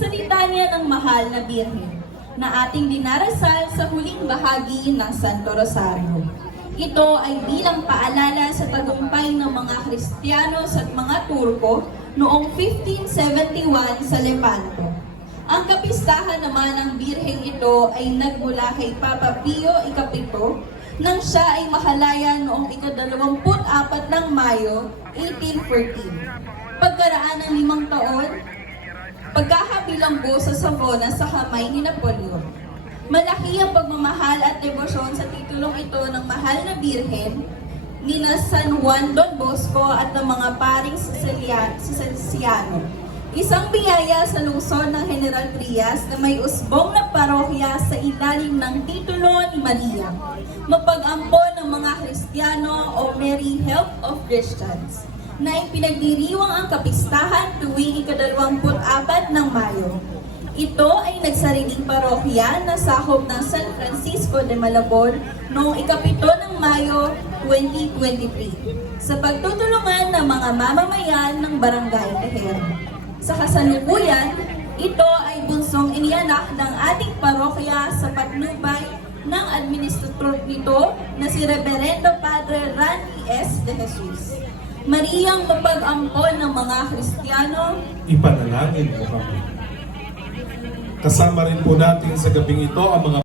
sa litanya ng mahal na Birhen na ating dinarasal sa huling bahagi ng Santo Rosario. Ito ay bilang paalala sa tagumpay ng mga Kristiyanos at mga Turko noong 1571 sa Lepanto. Ang kapistahan naman ng Birheng ito ay nagmula kay Papa Pio Ikapito nang siya ay mahalaya noong ika-24 ng Mayo, 1814. Pagkaraan ng 5 taon, pagkahabilanggo sa Savona sa kamay ni Napoleon. Malaki ang pagmamahal at debosyon sa titulong ito ng mahal na Birhen ni San Juan Don Bosco at ng mga paring Salesiano. Isang biyaya sa lungsod ng General Trias na may usbong na parokya sa ilalim ng titulo ni Maria, Mapag-ampon ng mga Kristiyano o Mary Help of Christians, na ipinagdiriwang ang kapistahan tuwing ika-24 ng Mayo. Ito ay nagsariling parokya na sakop ng San Francisco de Malabon noong ika-7 ng Mayo 2023 sa pagtutulungan ng mga mamamayan ng Barangay Tejero. Sa kasalukuyan, ito ay bunsong inianak ng ating parokya sa patnubay ng administrator nito na si Reverendo Padre Randy S. de Jesus. Mariyang mapag-ampon ng mga Kristiyano, ipanalangin mo kami. Kasama rin po natin sa gabing ito ang mga